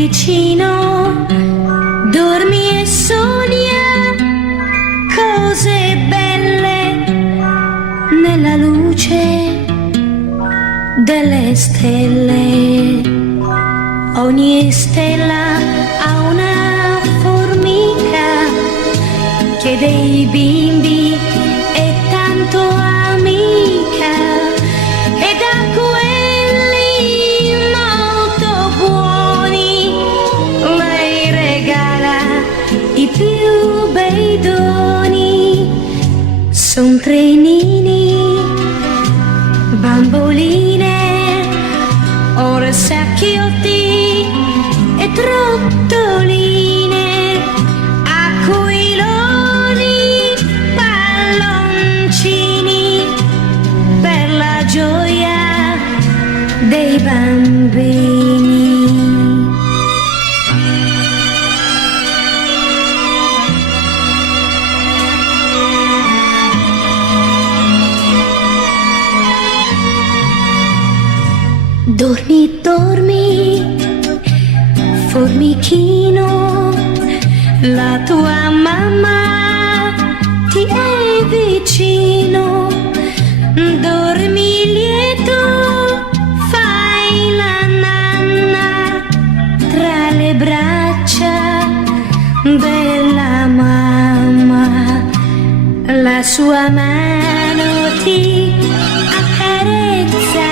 vicino, dormi e sogna cose belle nella luce delle stelle. Ogni stella ha una formica che dei bimbi è tanto amica, e da quelli molto buoni lei regala i più bei doni. Son trenini, bamboline, orsacchiotti e trottoline, aquiloni, palloncini, per la gioia dei bambini. Dormi, dormi, formichino, la tua mamma ti è vicino. Dormi lieto, fai la nanna tra le braccia della mamma. La sua mano ti accarezza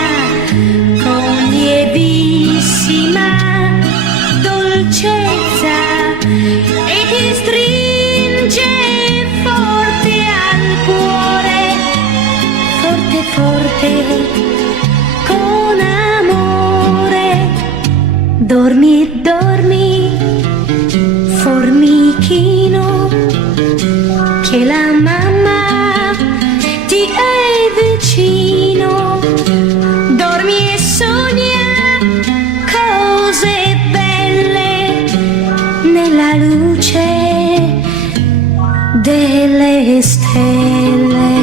con lievissima dolcezza e ti stringe forte al cuore, forte forte, con amore. Dormi, dormi, formichino, che la mamma ti è vicino. Dormi e sogna cose belle nella luce delle stelle.